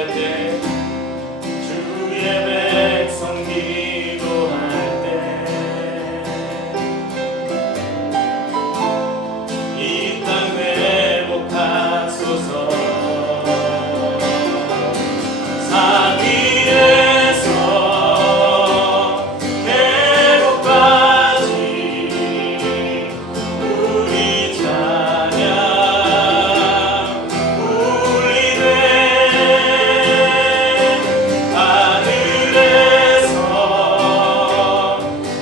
기도할 때, 주의 백성 기도할 때, 이 땅 회복하소서. 산 위에서 계곡까지 우리 찬양 울리네. 하늘에서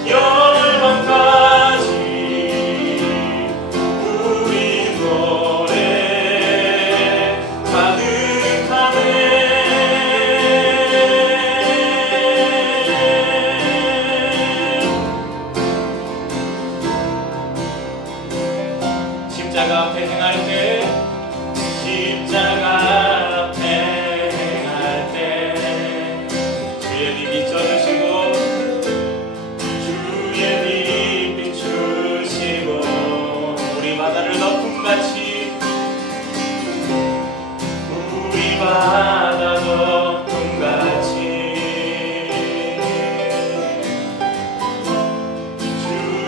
열방까지 우리 노래 가득하네. 십자가 앞에 행할 때, 십자가 앞에 행할 때 주의 빛 비춰주시고, 주의 빛 비추시고, 우리 바다를 덮음같이, 우리 바다 덮음같이 주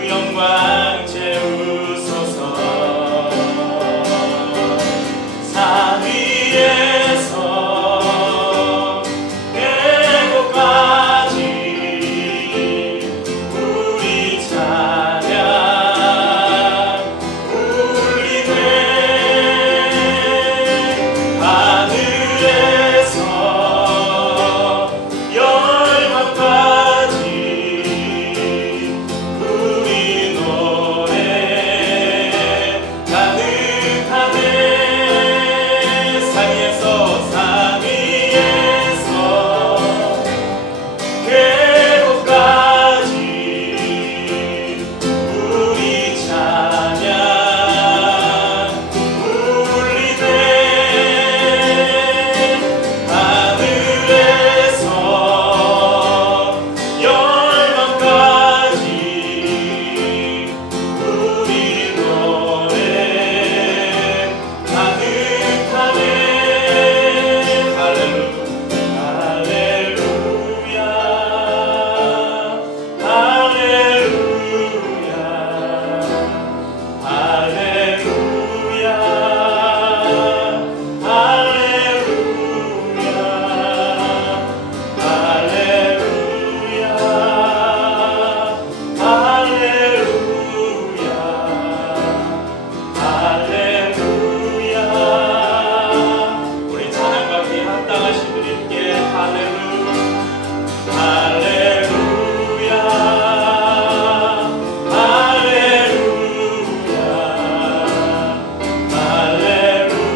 영광 채우소서. 산 위에서 계곡까지 우리 찬양 울리네. 하늘에서 열방까지 우리 노래 가득하네. 산 위에서 계곡까지 우리 찬양 울리네. 하늘에서 열방까지 우리 노래 가득하네. 우리 찬양과 귀에 합당하신 분께 할렐루야. 할렐루야. 할렐루야. 할렐루야.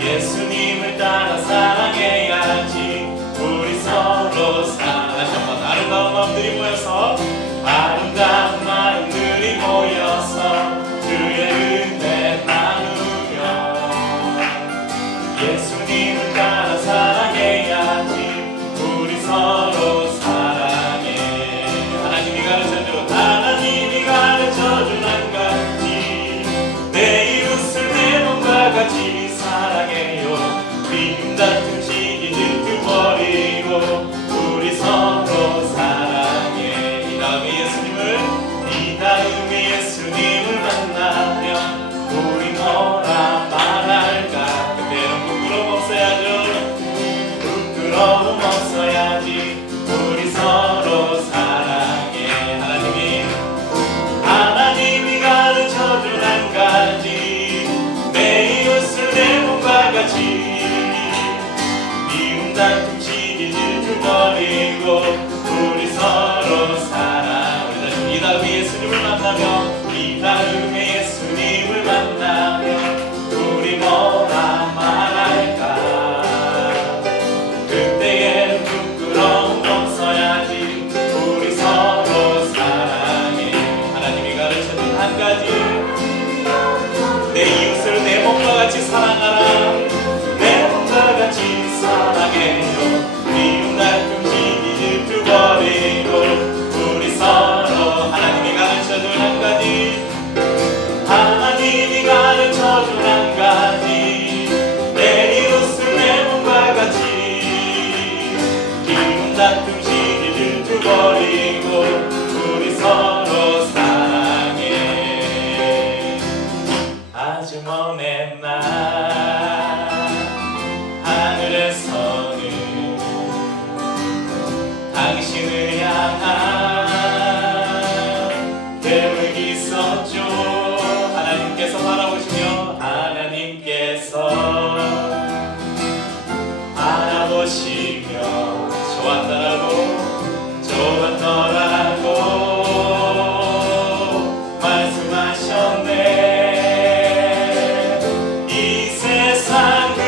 예수님을 따라 사랑해야지. 우리 서로 다시 한번 아름다운 마음들이 모여서, 아름다운 마음들이 모여서 주의 은혜 나누며 예수님을 따라 사랑해야지. 우리 서로 사랑해. 하나님이 가르쳐준 한 가지, 내 이웃을 내 몸과 같이 사랑해요. 미움 다툼 시기 질투 버리 같이 미움 다툼 시기 질투 버리고 우리 서로 사랑을 이 다음에 예수님을 만나며 이 다음에 예수님을 만나며 우리 뭐라 말할까 그때엔 부끄러움 없어야지 우리 서로 사랑해 하나님이 가르쳐준 한 가지 내 이웃을 내 몸과 같이 사랑하라 내 몸과 같이 사랑해요 미움 다툼 시기 질투 버리고 우리 서로 하나님이 가르쳐준 한 가지 하나님이 가르쳐준 한 가지 내 이웃을 내 몸과 같이 미움 다툼 시기 질투 버리고 우리 서로 사랑해 아주 먼 날 하늘에서는 당신을 향한 계획이 있었죠 하나님께서 바라보시며 하나님께서 바라보시며 좋았더라고 말씀하셨네 이 세상 그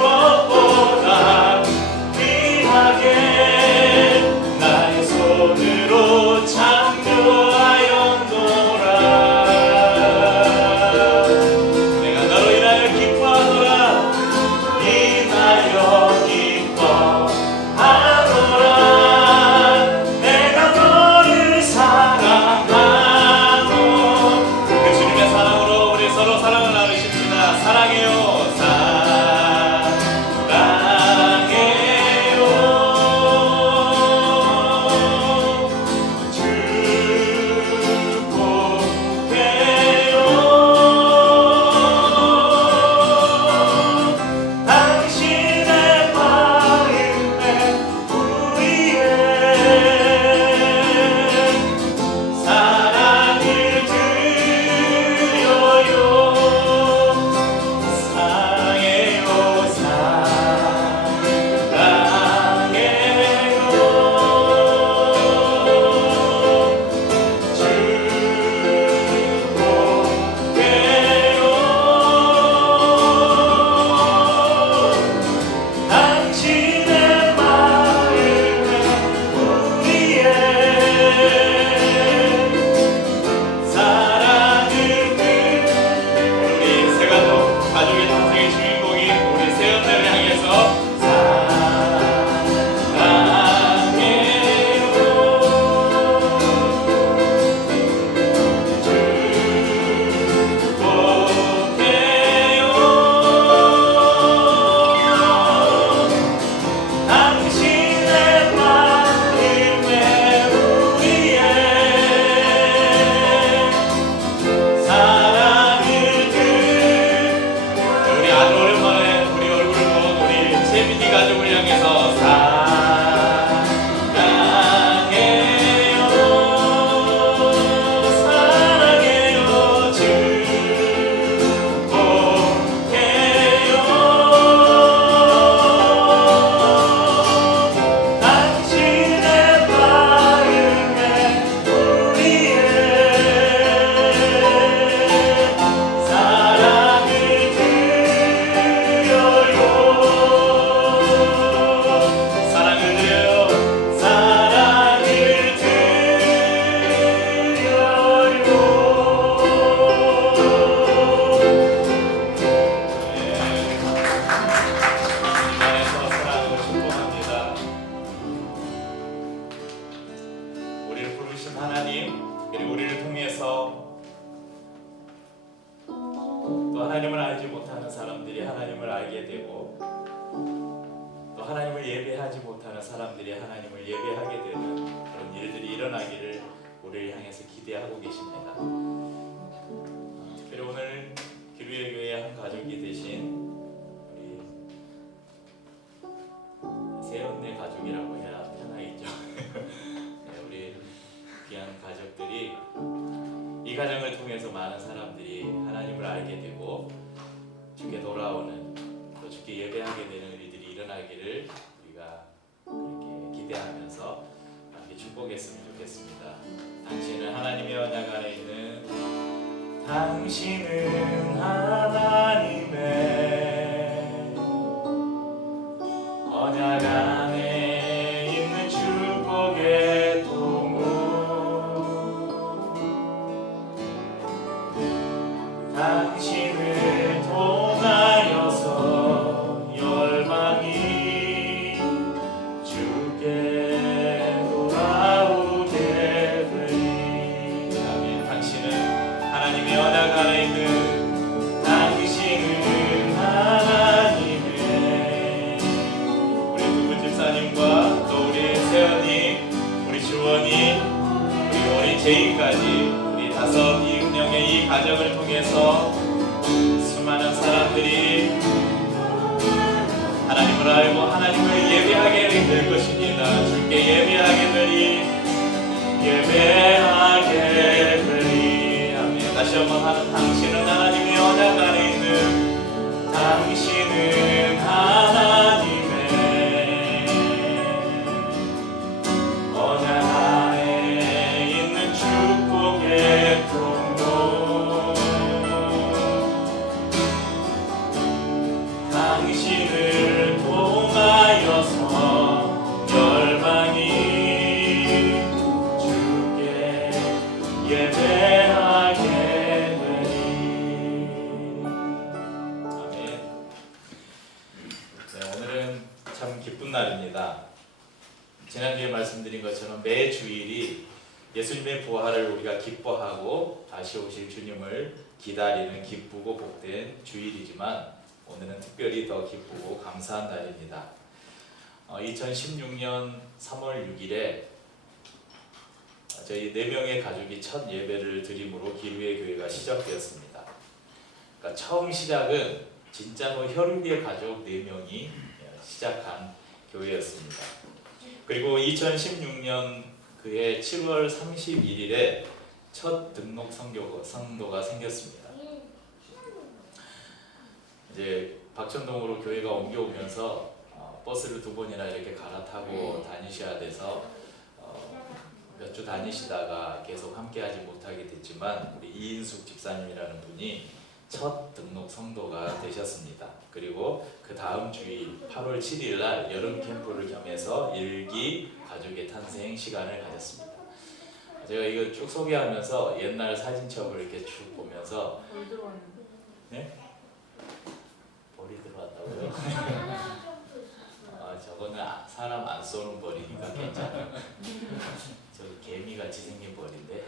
무엇보다 귀하게 나의 손으로 창조하였노라 내가 너로 인하여 기뻐하노라 인하여 기뻐하노라 내가 너를 사랑하노 그 주님의 사랑으로 우리 서로 사랑을 나누십시다 사랑해요 당신의 마음에 우리의 사랑을 드려요 사랑해요 당신의 마음에 우리의 사랑을 우리 세가족 가족의 탄생의 주인공인 우리 세연들을 향해서 당신의 마음에 우리의 사랑을 우리 아주 오랜만에 우리 얼굴을 본 우리 재민이 가족을 향해서 사랑해요 사랑해요 축복해요 당신의 마음에 우리의 사랑을 드려요 사랑을 드려요 사랑을 드려요 안에서 사랑으로 축복합니다 우리를 부르신 하나님 그리고 우리를 통해서 또 하나님을 알지 못하는 사람들이 하나님을 알게 되고 또 하나님을 예배하지 못하는 사람들이 하나님을 예배하게 되는 그런 일들이 일어나기를 우리를 향해서 기대하고 계십니다. 특별히 오늘 기루의 교회 한 가족이 되신 우리 세연네 가족이라고 해야 편하겠죠. 네, 우리 귀한 가족들이 이 가정을 통해서 많은 사람들이 하나님을 알게 되고 주께 돌아오는 또 일어나기를 우리가 그렇게 기대하면서 함께 축복했으면 좋겠습니다. 당신은 하나님의 언약 안에 있는 당신은 하나님의 언약 안에 있는 축복의 통로 당신을 통하여서 열방이 주께 돌아오게 되리. 아멘. 당신은 하나님의 언약 안에 있는 당신은 하나님의 우리 두분 집사님과 또 우리 세연이 우리 주원이 우리 어린 제이까지 우리 5명의 이 가정을 통해서 수많은 사람들이 하나님을 알고 하나님을 예배하게 될 것입니다. 주께 예배하게 되리. 아멘. 다시 한번 하는 당신은 하나님의 언약 안에 있는 당신은 하나님의 언약 안에 있는 축복의 통로 당신을 통하여서 열방이 주께 예배하게 되리. 아멘. 네, 오늘은 참 기쁜 날입니다. 지난주에 말씀드린 것처럼 매 주일이 예수님의 부활을 우리가 기뻐하고 다시 오실 주님을 기다리는 기쁘고 복된 주일이지만 오늘은 특별히 더 기쁘고 감사한 날입니다. 2016년 3월 6일에 저희 4명의 가족이 첫 예배를 드림으로 기루의 교회가 시작되었습니다. 그러니까 처음 시작은 진짜로 혈육의 가족 4명이 시작한 교회였습니다. 그리고 2016년 그해 7월 31일에 첫 등록 성도가 생겼습니다. 이제 박천동으로 교회가 옮겨오면서 버스를 2번이나 이렇게 갈아타고 다니셔야 돼서 몇 주 다니시다가 계속 함께하지 못하게 됐지만 우리 이인숙 집사님이라는 분이 첫 등록 성도가 되셨습니다. 그리고 그 다음 주일 8월 7일 날 여름 캠프를 겸해서 일기 가족의 탄생 시간을 가졌습니다. 제가 이거 쭉 소개하면서 옛날 사진첩을 이렇게 쭉 보면서 네? 벌이 들어왔다고요? 저거는 사람 안 쏘는 벌이니까 괜찮아요. 저 개미같이 생긴 벌인데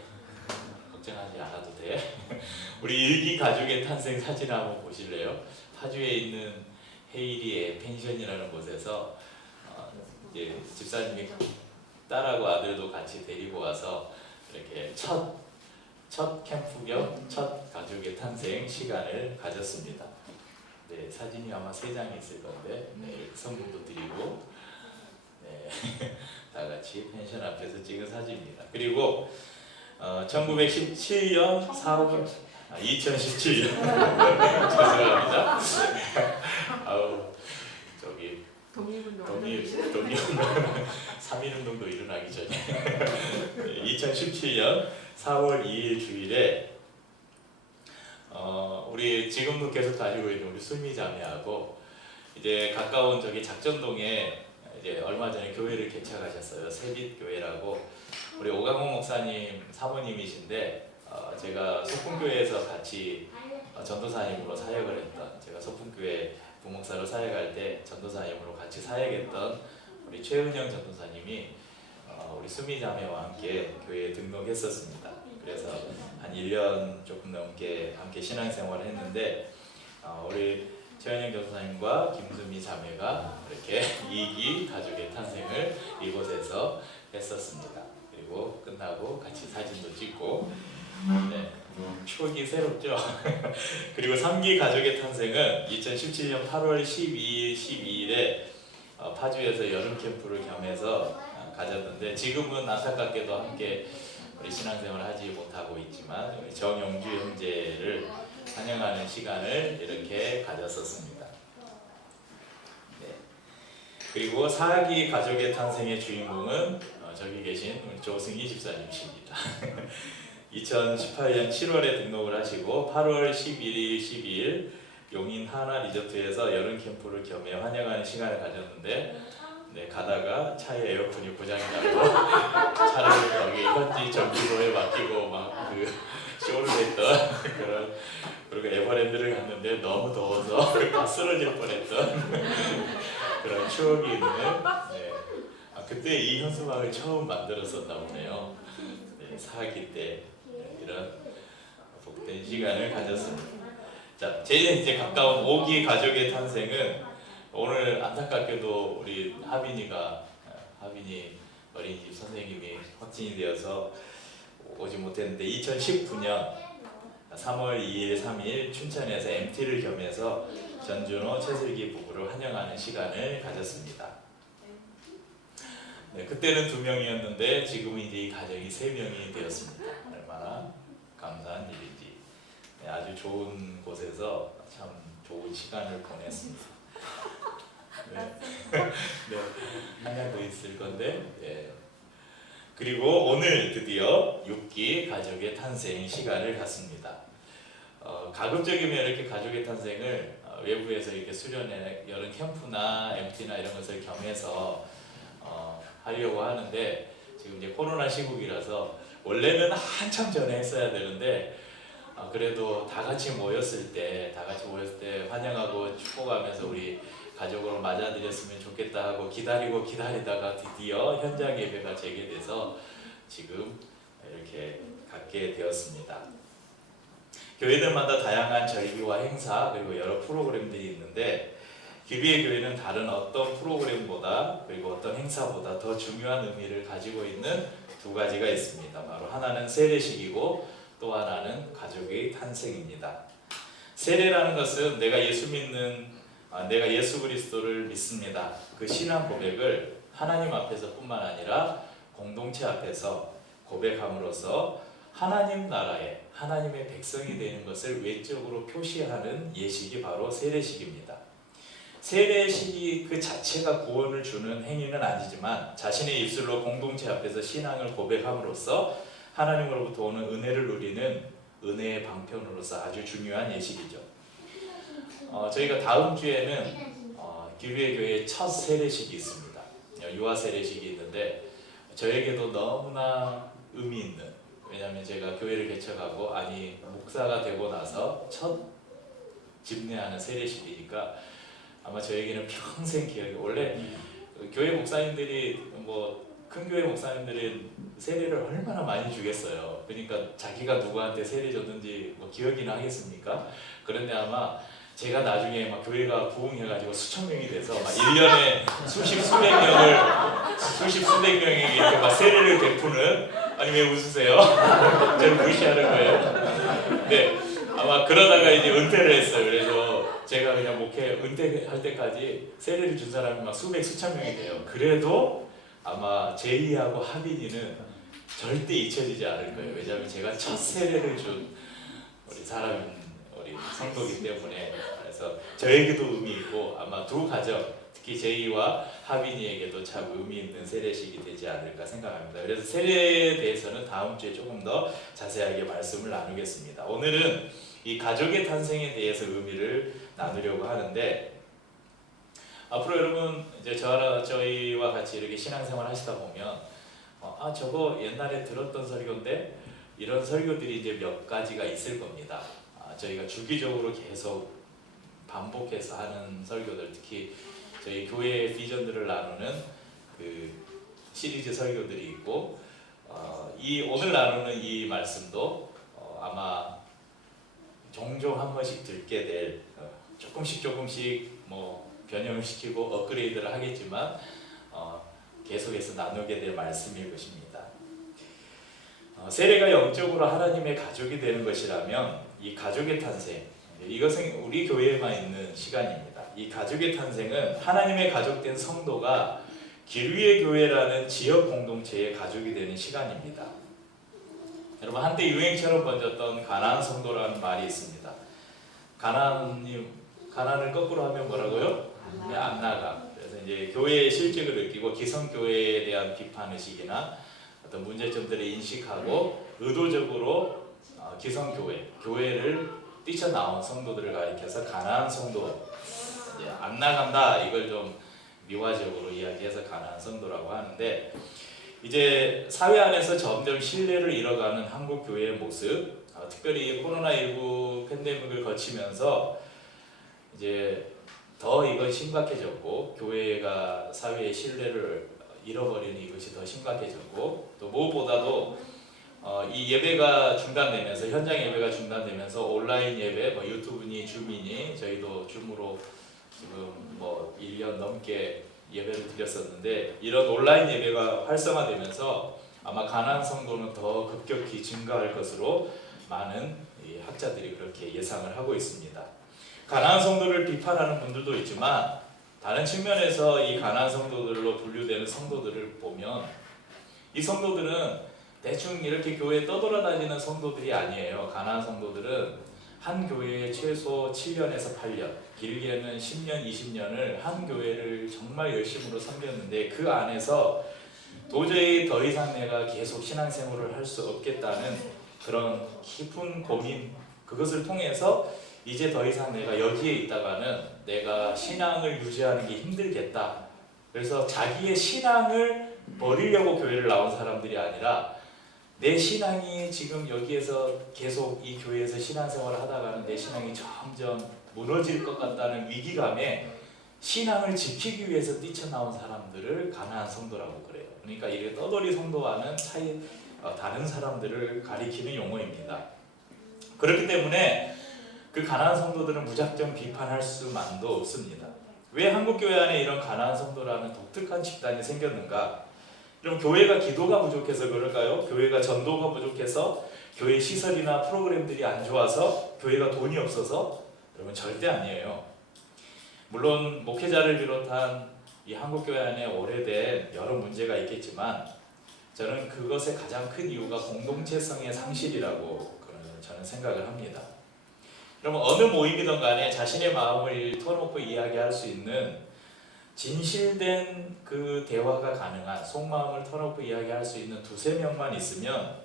걱정하지 않아도 돼. 우리 일기 가족의 탄생 사진 한번 보실래요? 파주에 있는 헤이리의 펜션이라는 곳에서 이제 집사님이 딸하고 아들도 같이 데리고 와서 이렇게 첫 캠프 겸 첫 가족의 탄생 시간을 가졌습니다. 네, 사진이 아마 3장이 있을 건데 네, 선물도 드리고 네, 다 같이 펜션 앞에서 찍은 사진입니다. 그리고 1917년 4월 2017년 죄송합니다. 저기 독립운동 3.1운동도 일어나기 전에 2017년 4월 2일 주일에 우리 지금도 계속 가지고 있는 우리 술미 자매하고 이제 가까운 저기 작전동에 이제 얼마 전에 교회를 개척하셨어요. 새빛 교회라고. 우리 오강호 목사님 사모님이신데 제가 소풍교회에서 같이 전도사님으로 사역을 했던, 제가 소풍교회 부목사로 사역할 때 전도사님으로 같이 사역했던 우리 최은영 전도사님이 우리 수미 자매와 함께 교회에 등록했었습니다. 그래서 한 1년 조금 넘게 함께 신앙생활을 했는데 우리 최은영 전도사님과 김수미 자매가 이렇게 2기 가족의 탄생을 이곳에서 했었습니다. 그리고 끝나고 같이 사진도 찍고 네, 추억이 새롭죠. 그리고 3기 가족의 탄생은 2017년 8월 12일, 12일에 파주에서 여름 캠프를 겸해서 가졌는데 지금은 안타깝게도 함께 우리 신앙생활을 하지 못하고 있지만 우리 정영주 형제를 환영하는 시간을 이렇게 가졌었습니다. 네. 그리고 사기 가족의 탄생의 주인공은 저기 계신 우리 조승희 집사님이십니다. 2018년 7월에 등록을 하시고 8월 11일, 12일 용인 하나 리조트에서 여름 캠프를 겸해 환영하는 시간을 가졌는데 네, 가다가 차에 에어컨이 고장이 나고 차를 거기 현지 전기소에 맡기고 막 그 쇼를 했던 그런, 그리고 에버랜드를 갔는데 너무 더워서 다 쓰러질 뻔했던 그런 추억이 있는 네. 그때 이 현수막을 처음 만들었었나 보네요. 네, 사기 때 네, 이런 복된 시간을 가졌습니다. 자, 제일 이제 가까운 5기 가족의 탄생은 오늘 안타깝게도 우리 하빈이 어린이집 선생님이 확진이 되어서 오지 못했는데 2019년 3월 2일, 3일 춘천에서 MT를 겸해서 전준호, 최슬기 부부를 환영하는 시간을 가졌습니다. 네, 그때는 2명이었는데 지금은 이제 이 가정이 3명이 되었습니다. 얼마나 감사한 일인지. 네, 아주 좋은 곳에서 참 좋은 시간을 보냈습니다. 네, 네, 한양도 있을 건데. 네. 그리고 오늘 드디어 6기 가족의 탄생 시간을 갖습니다. 가급적이면 이렇게 가족의 탄생을 외부에서 이렇게 수련회, 여름 캠프나 MT나 이런 것을 겸해서 하려고 하는데 지금 이제 코로나 시국이라서 원래는 한참 전에 했어야 되는데 그래도 다 같이 모였을 때 환영하고 축복하면서 우리 가족으로 맞아들였으면 좋겠다 하고 기다리다가 드디어 현장 예배가 재개돼서 지금 이렇게 갖게 되었습니다. 교회들마다 다양한 절기와 행사 그리고 여러 프로그램들이 있는데 기비의 교회는 다른 어떤 프로그램보다 그리고 어떤 행사보다 더 중요한 의미를 가지고 있는 2가지가 있습니다. 바로 하나는 세례식이고 또 하나는 가족의 탄생입니다. 세례라는 것은 내가 예수 그리스도를 믿습니다. 그 신앙 고백을 하나님 앞에서 뿐만 아니라 공동체 앞에서 고백함으로써 하나님 나라의 하나님의 백성이 되는 것을 외적으로 표시하는 예식이 바로 세례식입니다. 세례식이 그 자체가 구원을 주는 행위는 아니지만 자신의 입술로 공동체 앞에서 신앙을 고백함으로써 하나님으로부터 오는 은혜를 누리는 은혜의 방편으로서 아주 중요한 예식이죠. 저희가 다음 주에는 기브의 교회의 첫 세례식이 있습니다. 유아 세례식이 있는데 저에게도 너무나 의미 있는, 왜냐하면 제가 교회를 개척하고 목사가 되고 나서 첫 집례하는 세례식이니까 아마 저에게는 평생 기억이. 원래 교회 목사님들이 큰 교회 목사님들은 세례를 얼마나 많이 주겠어요. 그러니까 자기가 누구한테 세례 줬는지 기억이나 하겠습니까? 그런데 아마 제가 나중에 막 교회가 부흥해가지고 수천 명이 돼서 막 1년에 수백 명에게 이렇게 막 세례를 베푸는. 아니 왜 웃으세요? 저를 무시하는 거예요. 네, 아마 그러다가 이제 은퇴를 했어요. 그래서 제가 그냥 은퇴할 때까지 세례를 준 사람이 막 수천 명이 돼요. 그래도 아마 제이하고 하빈이는 절대 잊혀지지 않을 거예요. 왜냐하면 제가 첫 세례를 준 우리 성도이기 때문에. 그래서 저에게도 의미 있고 아마 2 가정, 특히 제이와 하빈이에게도 참 의미 있는 세례식이 되지 않을까 생각합니다. 그래서 세례에 대해서는 다음 주에 조금 더 자세하게 말씀을 나누겠습니다. 오늘은 이 가족의 탄생에 대해서 의미를 나누려고 하는데, 앞으로 여러분 이제 저희와 같이 이렇게 신앙생활 하시다 보면 저거 옛날에 들었던 설교인데 이런 설교들이 이제 몇 가지가 있을 겁니다. 저희가 주기적으로 계속 반복해서 하는 설교들, 특히 저희 교회의 비전들을 나누는 그 시리즈 설교들이 있고, 오늘 나누는 이 말씀도 아마 종종 한 번씩 듣게 될, 조금씩 변형을 시키고 업그레이드를 하겠지만 계속해서 나누게 될 말씀일 것입니다. 세례가 영적으로 하나님의 가족이 되는 것이라면 이 가족의 탄생, 이것은 우리 교회에만 있는 시간입니다. 이 가족의 탄생은 하나님의 가족된 성도가 길위의 교회라는 지역 공동체의 가족이 되는 시간입니다. 여러분, 한때 유행처럼 번졌던 가나안 성도라는 말이 있습니다. 가나안이 가난을 거꾸로 하면 뭐라고요? 네, 안 나가. 그래서 이제 교회의 실직을 느끼고 기성교회에 대한 비판의식이나 어떤 문제점들을 인식하고 의도적으로 교회를 뛰쳐나온 성도들을 가리켜서 가난한 성도, 이제 안 나간다, 이걸 좀 미화적으로 이야기해서 가난한 성도라고 하는데, 이제 사회 안에서 점점 신뢰를 잃어가는 한국 교회의 모습, 특별히 코로나19 팬데믹을 거치면서 이제 더 이건 심각해졌고, 교회가 사회의 신뢰를 잃어버리는 이것이 더 심각해졌고, 또 무엇보다도 이 예배가 중단되면서, 현장 예배가 중단되면서 온라인 예배, 뭐 유튜브니 줌이니, 저희도 줌으로 지금 뭐 1년 넘게 예배를 드렸었는데, 이런 온라인 예배가 활성화되면서 아마 가난한 성도는 더 급격히 증가할 것으로 많은 학자들이 그렇게 예상을 하고 있습니다. 가난한 성도를 비판하는 분들도 있지만, 다른 측면에서 이 가난한 성도들로 분류되는 성도들을 보면, 이 성도들은 대충 이렇게 교회에 떠돌아다니는 성도들이 아니에요. 가난한 성도들은 한 교회에 최소 7년에서 8년, 길게는 10년, 20년을 한 교회를 정말 열심으로 섬겼는데, 그 안에서 도저히 더 이상 내가 계속 신앙생활을 할 수 없겠다는 그런 깊은 고민, 그것을 통해서 이제 더 이상 내가 여기에 있다가는 내가 신앙을 유지하는 게 힘들겠다. 그래서 자기의 신앙을 버리려고 교회를 나온 사람들이 아니라, 내 신앙이 지금 여기에서 계속 이 교회에서 신앙생활을 하다가는 내 신앙이 점점 무너질 것 같다는 위기감에 신앙을 지키기 위해서 뛰쳐나온 사람들을 가난한 성도라고 그래요. 그러니까 이게 떠돌이 성도와는 다른 사람들을 가리키는 용어입니다. 그렇기 때문에 그 가난한 성도들은 무작정 비판할 수만도 없습니다. 왜 한국교회 안에 이런 가난한 성도라는 독특한 집단이 생겼는가? 그럼 교회가 기도가 부족해서 그럴까요? 교회가 전도가 부족해서? 교회 시설이나 프로그램들이 안 좋아서? 교회가 돈이 없어서? 여러분, 절대 아니에요. 물론 목회자를 비롯한 이 한국교회 안에 오래된 여러 문제가 있겠지만, 저는 그것의 가장 큰 이유가 공동체성의 상실이라고 저는 생각을 합니다. 여러분, 어느 모임이든 간에 자신의 마음을 터놓고 이야기할 수 있는 진실된 그 대화가 가능한, 속마음을 터놓고 이야기할 수 있는 두세 명만 있으면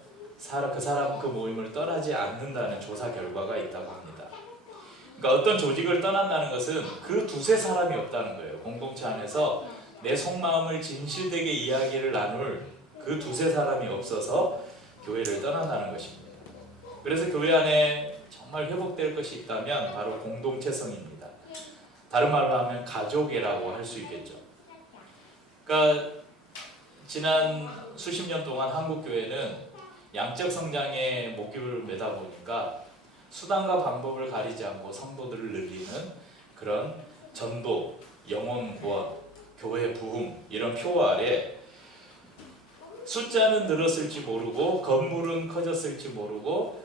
그 사람은 그 모임을 떠나지 않는다는 조사 결과가 있다고 합니다. 그러니까 어떤 조직을 떠난다는 것은 그 두세 사람이 없다는 거예요. 공동체 안에서 내 속마음을 진실되게 이야기를 나눌 그 두세 사람이 없어서 교회를 떠난다는 것입니다. 그래서 교회 안에 정말 회복될 것이 있다면 바로 공동체성입니다. 다른 말로 하면 가족이라고 할 수 있겠죠. 그러니까 지난 수십 년 동안 한국 교회는 양적 성장의 목표를 매다 보니까 수단과 방법을 가리지 않고 성도들을 늘리는 그런 전도, 영혼 구원, 교회 부흥, 이런 표 아래 숫자는 늘었을지 모르고 건물은 커졌을지 모르고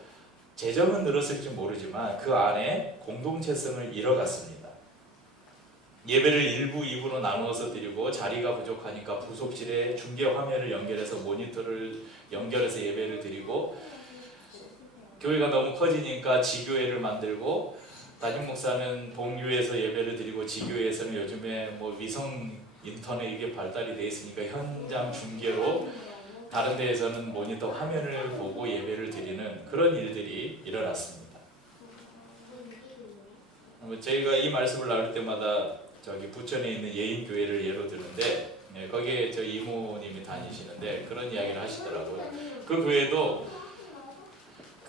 재정은 늘었을지 모르지만 그 안에 공동체성을 잃어갔습니다. 예배를 1부, 2부로 나누어서 드리고, 자리가 부족하니까 부속실에 중계 화면을 연결해서 모니터를 연결해서 예배를 드리고, 교회가 너무 커지니까 지교회를 만들고, 담임 목사는 봉교회에서 예배를 드리고, 지교회에서는 요즘에 뭐 위성 인터넷 이게 발달이 돼 있으니까 현장 중계로 다른 데에서는 모니터 화면을 보고 예배를 드리는 그런 일들이 일어났습니다. 저희가 이 말씀을 나눌 때마다 저기 부천에 있는 예인교회를 예로 드는데, 거기에 저 이모님이 다니시는데 그런 이야기를 하시더라고요. 그 교회도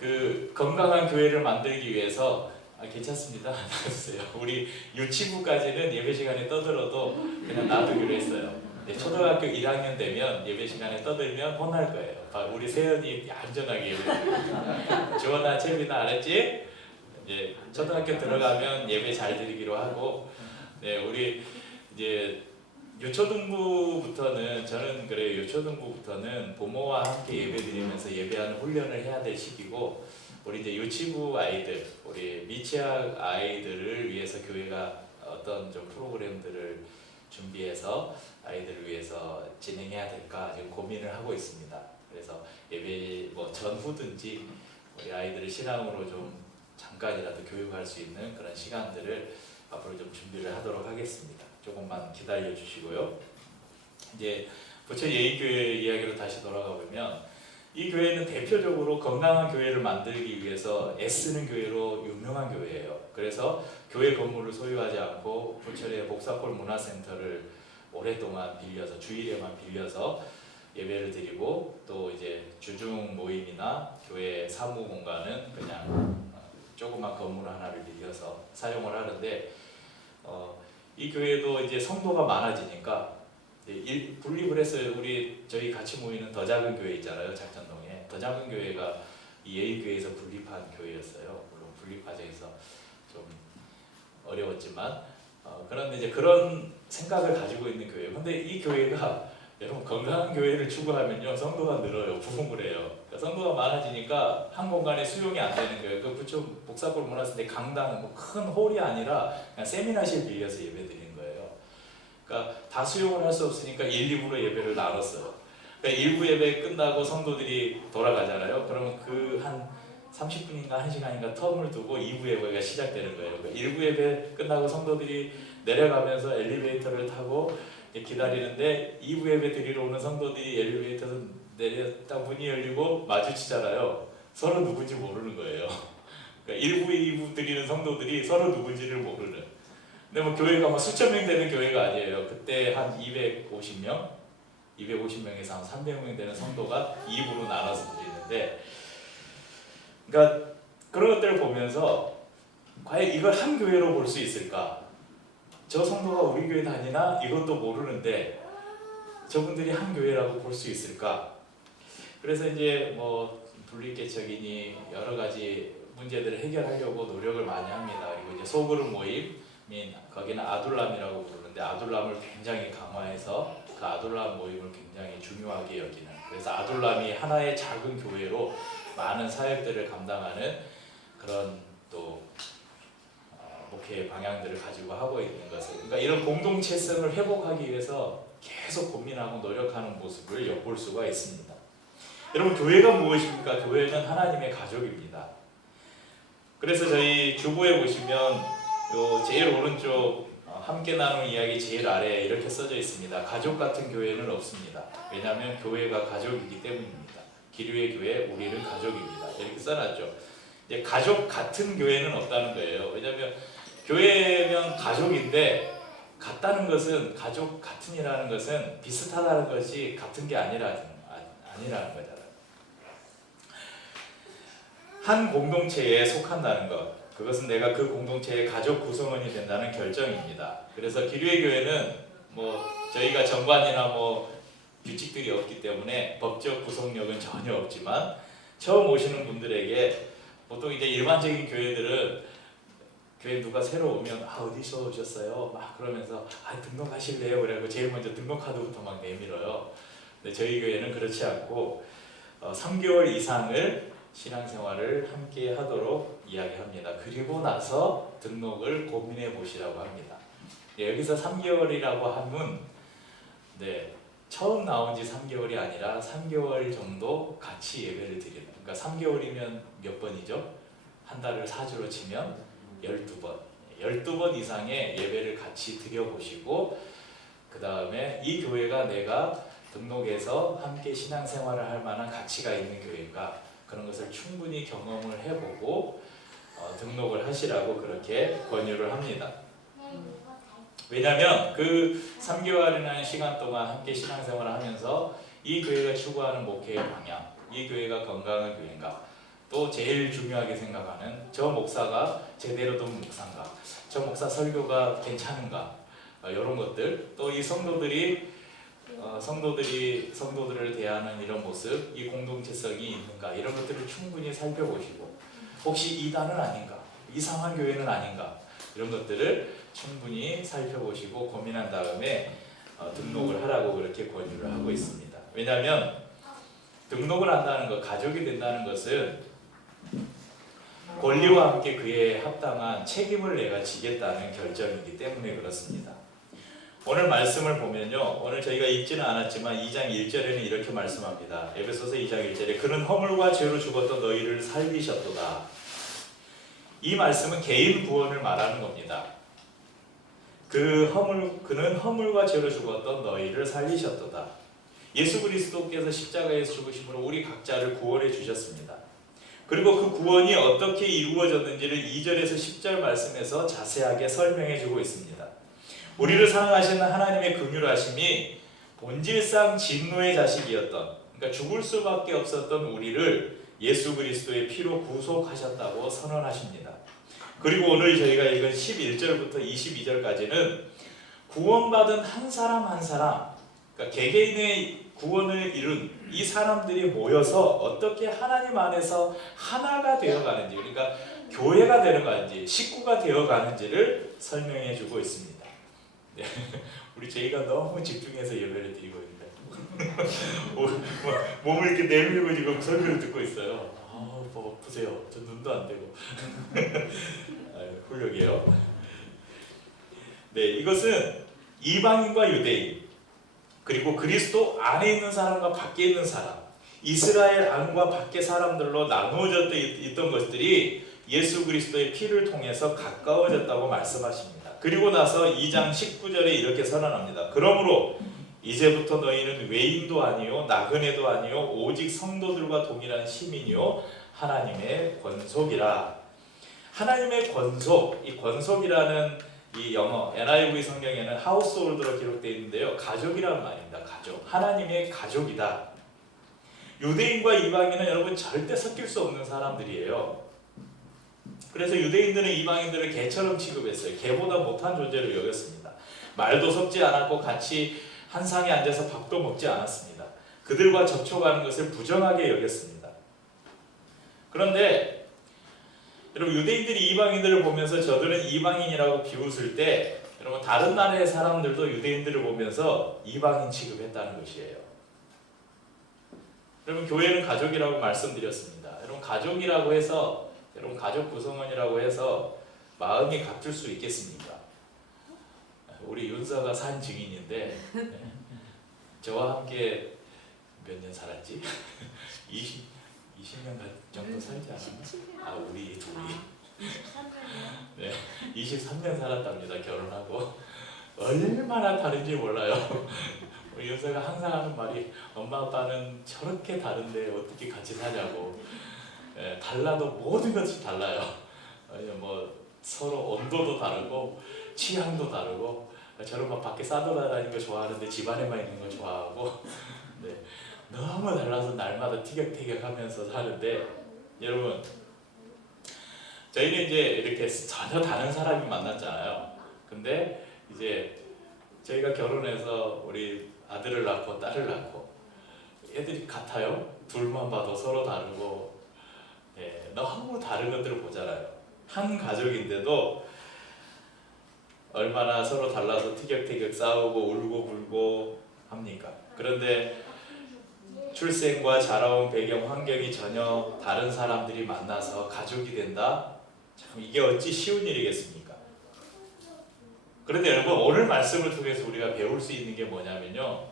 그 건강한 교회를 만들기 위해서 괜찮습니다. 나왔어요. 우리 유치부까지는 예배 시간에 떠들어도 그냥 놔두기로 했어요. 초등학교 1학년 되면 예배 시간에 떠들면 혼날 거예요. 우리 세연이 안전하게 예배. 지원아, 채빈아, 알았지? 이제 초등학교 들어가면 예배 잘 드리기로 하고, 우리 이제 유초등부부터는, 저는 그래요. 유초등부부터는 부모와 함께 예배드리면서 예배하는 훈련을 해야 될 시기고, 우리 이제 유치부 아이들, 우리 미취학 아이들을 위해서 교회가 어떤 좀 프로그램들을 준비해서 아이들을 위해서 진행해야 될까 지금 고민을 하고 있습니다. 그래서 예배 뭐 전후든지 우리 아이들을 신앙으로 좀 잠깐이라도 교육할 수 있는 그런 시간들을 앞으로 좀 준비를 하도록 하겠습니다. 조금만 기다려 주시고요. 이제 부천 예인교회 이야기로 다시 돌아가 보면 이 교회는 대표적으로 건강한 교회를 만들기 위해서 애쓰는 교회로 유명한 교회예요. 그래서 교회 건물을 소유하지 않고 부천의 복사골 문화센터를 오랫동안 빌려서 주일에만 빌려서 예배를 드리고 또 이제 주중 모임이나 교회 사무 공간은 그냥 조그만 건물 하나를 빌려서 사용을 하는데 이 교회도 이제 성도가 많아지니까 분립을 했어요. 저희 같이 모이는 더 작은 교회 있잖아요, 작전동에. 더 작은 교회가 이 예인교회에서 분립한 교회였어요. 물론 분립 과정에서 좀 어려웠지만 그런데 이제 그런 생각을 가지고 있는 교회예요. 근데 이 교회가 여러분 건강한 교회를 추구하면요 성도가 늘어요, 부흥을 해요. 그러니까 성도가 많아지니까 한 공간에 수용이 안 되는 거예요. 그 부천 복사골 문화센터 강당 뭐 큰 홀이 아니라 그냥 세미나실 빌려서 예배드리는 거예요. 그러니까 다 수용을 할 수 없으니까 1, 2부로 예배를 나눴어요. 그러니까 1부 예배 끝나고 성도들이 돌아가잖아요. 그러면 그 한 30분인가 1시간인가 텀을 두고 2부 예배가 시작되는 거예요. 그러니까 1부 예배 끝나고 성도들이 내려가면서 엘리베이터를 타고 기다리는데 2부 예배 드리러 오는 성도들이 엘리베이터에서 내렸다 문이 열리고 마주치잖아요. 서로 누군지 모르는 거예요. 그러니까 1부, 2부 드리는 성도들이 서로 누군지를 모르는. 근데 뭐 교회가 뭐 수천 명 되는 교회가 아니에요. 그때 한 250명, 250명에서 한 300명 되는 성도가 2부로 나눠서 드리는데, 그러니까 그런 것들을 보면서 과연 이걸 한 교회로 볼 수 있을까? 저 성도가 우리 교회 다니나 이것도 모르는데 저분들이 한 교회라고 볼 수 있을까? 그래서 이제 뭐 분립개척이니 여러 가지 문제들을 해결하려고 노력을 많이 합니다. 그리고 이제 소그룹 모임, 거기는 아둘람이라고 부르는데 아둘람을 굉장히 강화해서 그 아둘람 모임을 굉장히 중요하게 여기는, 그래서 아둘람이 하나의 작은 교회로 많은 사역들을 감당하는 그런 또 목회 방향들을 가지고 하고 있는 것을, 그러니까 이런 공동체성을 회복하기 위해서 계속 고민하고 노력하는 모습을 엿볼 수가 있습니다. 여러분 교회가 무엇입니까? 교회는 하나님의 가족입니다. 그래서 저희 주보에 보시면 요 제일 오른쪽 함께 나눈 이야기 제일 아래에 이렇게 써져 있습니다. 가족 같은 교회는 없습니다. 왜냐하면 교회가 가족이기 때문입니다. 기류의 교회, 우리는 가족입니다. 이렇게 써놨죠. 이제 가족 같은 교회는 없다는 거예요. 왜냐하면 교회면 가족인데 같다는 것은, 가족 같은이라는 것은 비슷하다는 것이 같은 게 아니라는 거잖아요. 한 공동체에 속한다는 것, 그것은 내가 그 공동체의 가족 구성원이 된다는 결정입니다. 그래서 기류의 교회는 뭐 저희가 정관이나 뭐 규칙들이 없기 때문에 법적 구속력은 전혀 없지만 처음 오시는 분들에게 보통 이제 일반적인 교회들은 교회 누가 새로 오면 어디서 오셨어요? 막 그러면서 등록하실래요? 그래고 제일 먼저 등록카드부터 막 내밀어요. 근데 저희 교회는 그렇지 않고 3개월 이상을 신앙생활을 함께 하도록 이야기합니다. 그리고 나서 등록을 고민해 보시라고 합니다. 여기서 3개월이라고 하면 처음 나온 지 3개월이 아니라 3개월 정도 같이 예배를 드리는, 그러니까 3개월이면 몇 번이죠? 한 달을 4주로 치면 12번, 12번 이상의 예배를 같이 드려보시고 그 다음에 이 교회가 내가 등록해서 함께 신앙생활을 할 만한 가치가 있는 교회인가, 그런 것을 충분히 경험을 해보고 등록을 하시라고 그렇게 권유를 합니다. 왜냐하면 그 3개월이라는 시간 동안 함께 신앙생활을 하면서 이 교회가 추구하는 목회의 방향, 이 교회가 건강한 교회인가, 또 제일 중요하게 생각하는 저 목사가 제대로 된 목사인가, 저 목사 설교가 괜찮은가, 이런 것들, 또 이 성도들을 대하는 이런 모습, 이 공동체성이 있는가, 이런 것들을 충분히 살펴보시고 혹시 이단은 아닌가, 이상한 교회는 아닌가, 이런 것들을 충분히 살펴보시고 고민한 다음에 등록을 하라고 그렇게 권유를 하고 있습니다. 왜냐하면 등록을 한다는 것, 가족이 된다는 것은 권리와 함께 그에 합당한 책임을 내가 지겠다는 결정이기 때문에 그렇습니다. 오늘 말씀을 보면요, 오늘 저희가 읽지는 않았지만 2장 1절에는 이렇게 말씀합니다. 에베소서 2장 1절에 그는 허물과 죄로 죽었던 너희를 살리셨도다. 이 말씀은 개인 구원을 말하는 겁니다. 그는 허물과 죄로 죽었던 너희를 살리셨도다. 예수 그리스도께서 십자가에서 죽으심으로 우리 각자를 구원해 주셨습니다. 그리고 그 구원이 어떻게 이루어졌는지를 2절에서 10절 말씀에서 자세하게 설명해 주고 있습니다. 우리를 사랑하시는 하나님의 긍휼하심이 본질상 진노의 자식이었던, 그러니까 죽을 수밖에 없었던 우리를 예수 그리스도의 피로 구속하셨다고 선언하십니다. 그리고 오늘 저희가 읽은 11절부터 22절까지는 구원받은 한 사람 한 사람, 그러니까 개개인의 구원을 이룬 이 사람들이 모여서 어떻게 하나님 안에서 하나가 되어가는지, 그러니까 교회가 되어가는지, 식구가 되어가는지를 설명해 주고 있습니다. 네. 우리 저희가 너무 집중해서 예배를 드리고 있는데 몸을 이렇게 내밀고 지금 설교를 듣고 있어요. 뭐 보세요, 저 눈도 안 되고. 훌륭해요. 네, 이것은 이방인과 유대인, 그리고 그리스도 안에 있는 사람과 밖에 있는 사람, 이스라엘 안과 밖의 사람들로 나누어져 있던 것들이 예수 그리스도의 피를 통해서 가까워졌다고 말씀하십니다. 그리고 나서 2장 19절에 이렇게 선언합니다. 그러므로 이제부터 너희는 외인도 아니요 나그네도 아니요 오직 성도들과 동일한 시민이요 하나님의 권속이라. 하나님의 권속, 이 권속이라는 이 영어 NIV 성경에는 하우스홀드로 기록되어 있는데요, 가족이라는 말입니다. 가족, 하나님의 가족이다. 유대인과 이방인은 여러분 절대 섞일 수 없는 사람들이에요. 그래서 유대인들은 이방인들을 개처럼 취급했어요. 개보다 못한 존재로 여겼습니다. 말도 섞지 않았고 같이 한 상에 앉아서 밥도 먹지 않았습니다. 그들과 접촉하는 것을 부정하게 여겼습니다. 그런데 여러분, 유대인들이 이방인들을 보면서 저들은 이방인이라고 비웃을 때, 여러분 다른 나라의 사람들도 유대인들을 보면서 이방인 취급했다는 것이에요. 여러분, 교회는 가족이라고 말씀드렸습니다. 여러분, 가족이라고 해서, 여러분 가족 구성원이라고 해서 마음이 같을 수 있겠습니까? 우리 윤서가 산 증인인데 저와 함께 몇 년 살았지? 20년 정도 살지 않았나? 우리 둘이 23년 살았답니다. 결혼하고. 얼마나 다른지 몰라요. 우리 윤서가 항상 하는 말이, 엄마 아빠는 저렇게 다른데 어떻게 같이 사냐고. 달라도 모든 것이 달라요. 뭐 서로 온도도 다르고 취향도 다르고, 저런 막 밖에 싸돌아다니는 거 좋아하는데 집안에만 있는 거 좋아하고. 네. 너무 달라서 날마다 티격태격하면서 사는데, 여러분 저희는 이제 이렇게 전혀 다른 사람이 만났잖아요. 근데 이제 저희가 결혼해서 우리 아들을 낳고 딸을 낳고 애들이 같아요. 둘만 봐도 서로 다르고, 너무 다른 것들을 보잖아요. 한 가족인데도 얼마나 서로 달라서 티격태격 싸우고 울고 불고 합니까? 그런데 출생과 자라온 배경, 환경이 전혀 다른 사람들이 만나서 가족이 된다? 참 이게 어찌 쉬운 일이겠습니까? 그런데 여러분, 오늘 말씀을 통해서 우리가 배울 수 있는 게 뭐냐면요,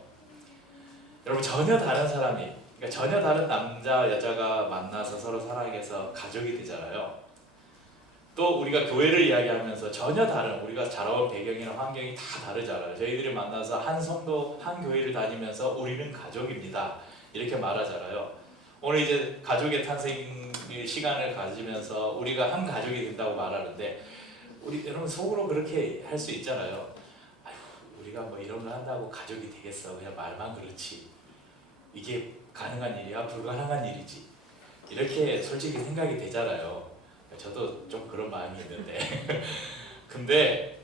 여러분 전혀 다른 사람이, 그러니까 전혀 다른 남자 여자가 만나서 서로 사랑해서 가족이 되잖아요. 또 우리가 교회를 이야기하면서 전혀 다른, 우리가 자라온 배경이나 환경이 다 다르잖아요. 저희들이 만나서 한 성도, 한 교회를 다니면서 우리는 가족입니다, 이렇게 말하잖아요. 오늘 이제 가족의 탄생 시간을 가지면서 우리가 한 가족이 된다고 말하는데, 우리 여러분 속으로 그렇게 할 수 있잖아요. 아유, 우리가 뭐 이런 걸 한다고 가족이 되겠어? 그냥 말만 그렇지. 이게 가능한 일이야? 불가능한 일이지. 이렇게 솔직히 생각이 되잖아요. 저도 좀 그런 마음이 있는데 근데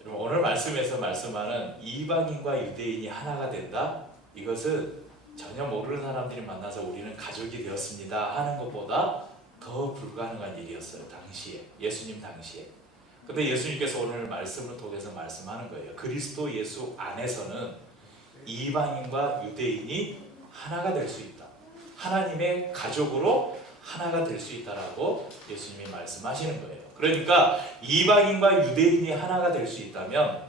여러분, 오늘 말씀에서 말씀하는 이방인과 유대인이 하나가 된다? 이것은 전혀 모르는 사람들이 만나서 우리는 가족이 되었습니다 하는 것보다 더 불가능한 일이었어요. 당시에, 예수님 당시에. 근데 예수님께서 오늘 말씀을 통해서 말씀하는 거예요. 그리스도 예수 안에서는 이방인과 유대인이 하나가 될 수 있다. 하나님의 가족으로 하나가 될 수 있다라고 예수님이 말씀하시는 거예요. 그러니까 이방인과 유대인이 하나가 될 수 있다면,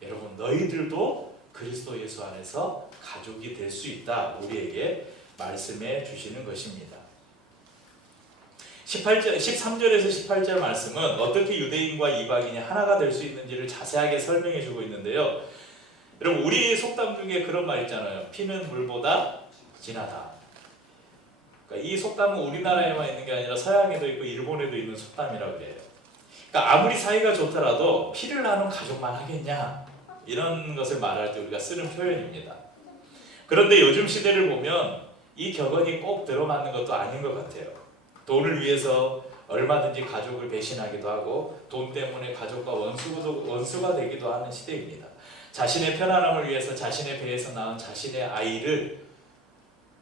여러분 너희들도 그리스도 예수 안에서 가족이 될 수 있다, 우리에게 말씀해 주시는 것입니다. 13절에서 18절 말씀은 어떻게 유대인과 이방인이 하나가 될 수 있는지를 자세하게 설명해 주고 있는데요. 여러분, 우리 속담 중에 그런 말 있잖아요. 피는 물보다 진하다. 그러니까 이 속담은 우리나라에만 있는 게 아니라 서양에도 있고 일본에도 있는 속담이라고 그래요. 그러니까 아무리 사이가 좋더라도 피를 나눈 가족만 하겠냐, 이런 것을 말할 때 우리가 쓰는 표현입니다. 그런데 요즘 시대를 보면 이 격언이 꼭 들어맞는 것도 아닌 것 같아요. 돈을 위해서 얼마든지 가족을 배신하기도 하고 돈 때문에 가족과 원수가 되기도 하는 시대입니다. 자신의 편안함을 위해서 자신의 배에서 낳은 자신의 아이를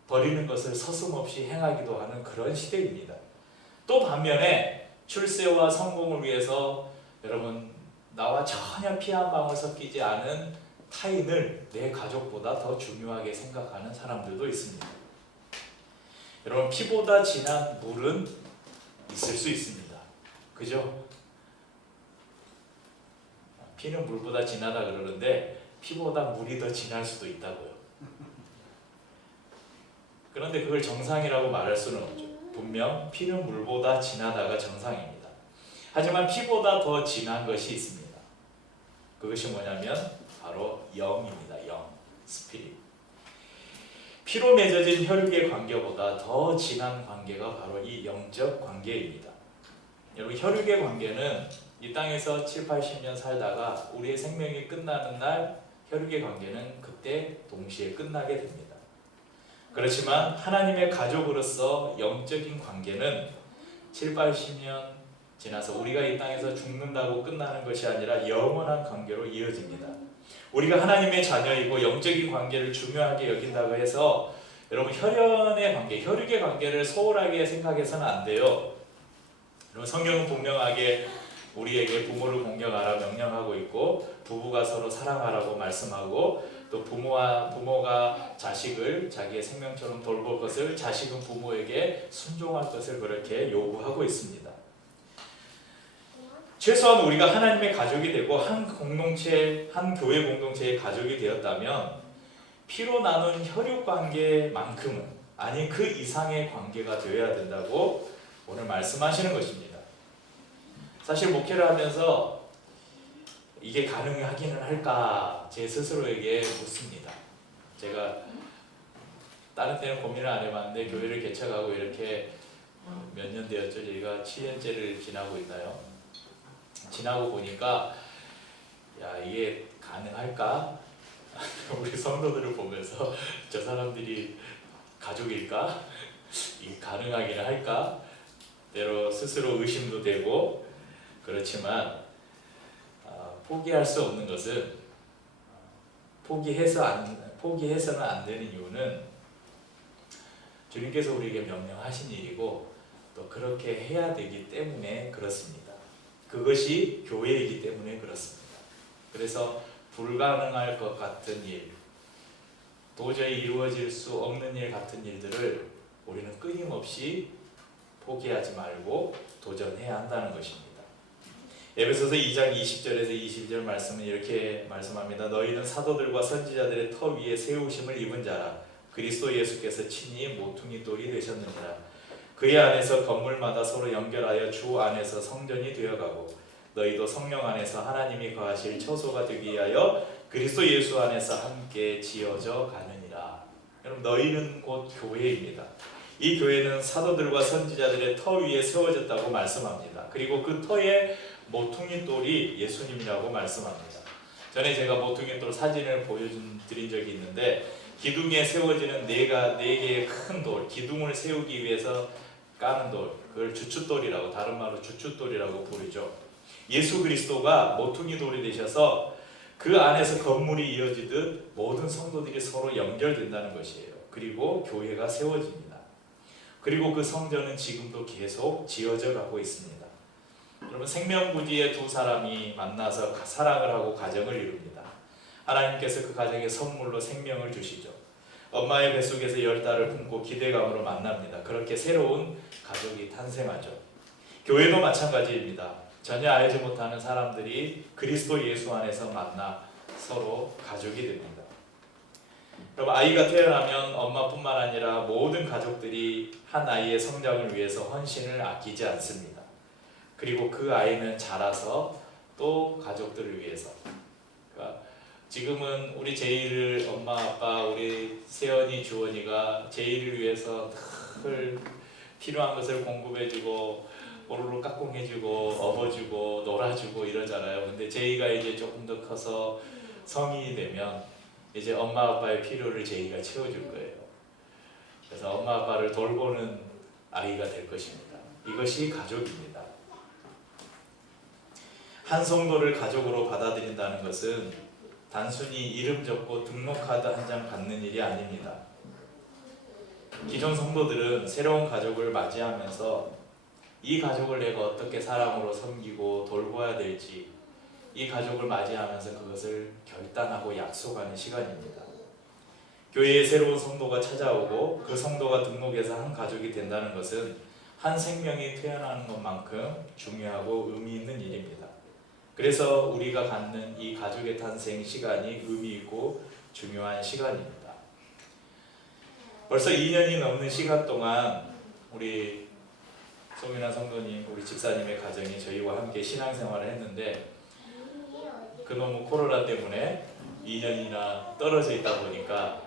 버리는 것을 서슴없이 행하기도 하는 그런 시대입니다. 또 반면에 출세와 성공을 위해서 여러분, 나와 전혀 피 한 방울 섞이지 않은 타인을 내 가족보다 더 중요하게 생각하는 사람들도 있습니다. 여러분, 피보다 진한 물은 있을 수 있습니다. 그죠? 피는 물보다 진하다 그러는데 피보다 물이 더 진할 수도 있다고요. 그런데 그걸 정상이라고 말할 수는 없죠. 분명 피는 물보다 진하다가 정상입니다. 하지만 피보다 더 진한 것이 있습니다. 그것이 뭐냐면 바로 영입니다. 영, 스피릿. 피로 맺어진 혈육의 관계보다 더 진한 관계가 바로 이 영적 관계입니다. 여러분, 혈육의 관계는 이 땅에서 7, 80년 살다가 우리의 생명이 끝나는 날 혈육의 관계는 그때 동시에 끝나게 됩니다. 그렇지만 하나님의 가족으로서 영적인 관계는 7, 80년 지나서 우리가 이 땅에서 죽는다고 끝나는 것이 아니라 영원한 관계로 이어집니다. 우리가 하나님의 자녀이고 영적인 관계를 중요하게 여긴다고 해서 여러분, 혈연의 관계, 혈육의 관계를 소홀하게 생각해서는 안 돼요. 여러분, 성경은 분명하게 우리에게 부모를 공경하라 명령하고 있고 부부가 서로 사랑하라고 말씀하고 또 부모가 자식을 자기의 생명처럼 돌볼 것을, 자식은 부모에게 순종할 것을 그렇게 요구하고 있습니다. 최소한 우리가 하나님의 가족이 되고 한 공동체, 한 교회 공동체의 가족이 되었다면 피로 나눈 혈육 관계만큼은, 아니 그 이상의 관계가 되어야 된다고 오늘 말씀하시는 것입니다. 사실 목회를 하면서 이게 가능하기는 할까 제 스스로에게 묻습니다. 제가 다른 때는 고민을 안 해봤는데 교회를 개척하고 이렇게 몇 년 되었죠? 저희가 7년째를 지나고 있나요? 지나고 보니까 야, 이게 가능할까? 우리 성도들을 보면서 저 사람들이 가족일까? 이게 가능하기는 할까? 때로 스스로 의심도 되고 그렇지만 포기할 수 없는 것은 포기해서는 안 되는 이유는 주님께서 우리에게 명령하신 일이고 또 그렇게 해야 되기 때문에 그렇습니다. 그것이 교회이기 때문에 그렇습니다. 그래서 불가능할 것 같은 일, 도저히 이루어질 수 없는 일 같은 일들을 우리는 끊임없이 포기하지 말고 도전해야 한다는 것입니다. 에베소서 2장 20절에서 22절 말씀은 이렇게 말씀합니다. 너희는 사도들과 선지자들의 터 위에 세우심을 입은 자라. 그리스도 예수께서 친히 모퉁이 돌이 되셨느니라. 그의 안에서 건물마다 서로 연결하여 주 안에서 성전이 되어가고 너희도 성령 안에서 하나님이 거하실 처소가 되기 위하여 그리스도 예수 안에서 함께 지어져 가느니라. 여러분, 너희는 곧 교회입니다. 이 교회는 사도들과 선지자들의 터 위에 세워졌다고 말씀합니다. 그리고 그 터에 모퉁이 돌이 예수님이라고 말씀합니다. 전에 제가 모퉁이 돌 사진을 보여드린 적이 있는데 기둥에 세워지는 네 개의 큰 돌, 기둥을 세우기 위해서 까는 돌, 그걸 주춧돌이라고, 다른 말로 주춧돌이라고 부르죠. 예수 그리스도가 모퉁이 돌이 되셔서 그 안에서 건물이 이어지듯 모든 성도들이 서로 연결된다는 것이에요. 그리고 교회가 세워집니다. 그리고 그 성전은 지금도 계속 지어져 가고 있습니다. 여러분, 생명부지의 두 사람이 만나서 사랑을 하고 가정을 이룹니다. 하나님께서 그 가정에 선물로 생명을 주시죠. 엄마의 뱃속에서 10달을 품고 기대감으로 만납니다. 그렇게 새로운 가족이 탄생하죠. 교회도 마찬가지입니다. 전혀 알지 못하는 사람들이 그리스도 예수 안에서 만나 서로 가족이 됩니다. 여러분, 아이가 태어나면 엄마뿐만 아니라 모든 가족들이 한 아이의 성장을 위해서 헌신을 아끼지 않습니다. 그리고 그 아이는 자라서 또 가족들을 위해서, 그러니까 지금은 우리 제이를 엄마 아빠 우리 세연이 주원이가 제이를 위해서 늘 필요한 것을 공급해주고 오로로 깍꿍해주고 업어주고 놀아주고 이러잖아요. 근데 제이가 이제 조금 더 커서 성인이 되면 이제 엄마 아빠의 필요를 제이가 채워줄 거예요. 그래서 엄마 아빠를 돌보는 아이가 될 것입니다. 이것이 가족입니다. 한 성도를 가족으로 받아들인다는 것은 단순히 이름 적고 등록카드 한 장 받는 일이 아닙니다. 기존 성도들은 새로운 가족을 맞이하면서 이 가족을 내가 어떻게 사랑으로 섬기고 돌봐야 될지, 이 가족을 맞이하면서 그것을 결단하고 약속하는 시간입니다. 교회에 새로운 성도가 찾아오고 그 성도가 등록해서 한 가족이 된다는 것은 한 생명이 태어나는 것만큼 중요하고 의미 있는 일입니다. 그래서 우리가 갖는 이 가족의 탄생 시간이 의미 있고 중요한 시간입니다. 벌써 2년이 넘는 시간 동안 우리 송윤아 성도님, 우리 집사님의 가정이 저희와 함께 신앙생활을 했는데, 그놈의 코로나 때문에 2년이나 떨어져 있다 보니까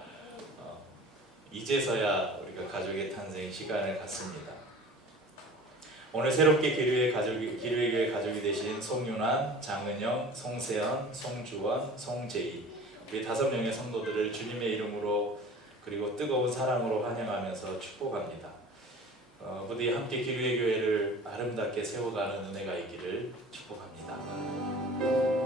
이제서야 우리가 가족의 탄생 시간을 갖습니다. 오늘 새롭게 기류의 교회 가족이 되신 송윤환, 장은영, 송세연, 송주원, 송재희, 우리 5명의 성도들을 주님의 이름으로 그리고 뜨거운 사랑으로 환영하면서 축복합니다. 부디 함께 기류의 교회를 아름답게 세워가는 은혜가 있기를 축복합니다.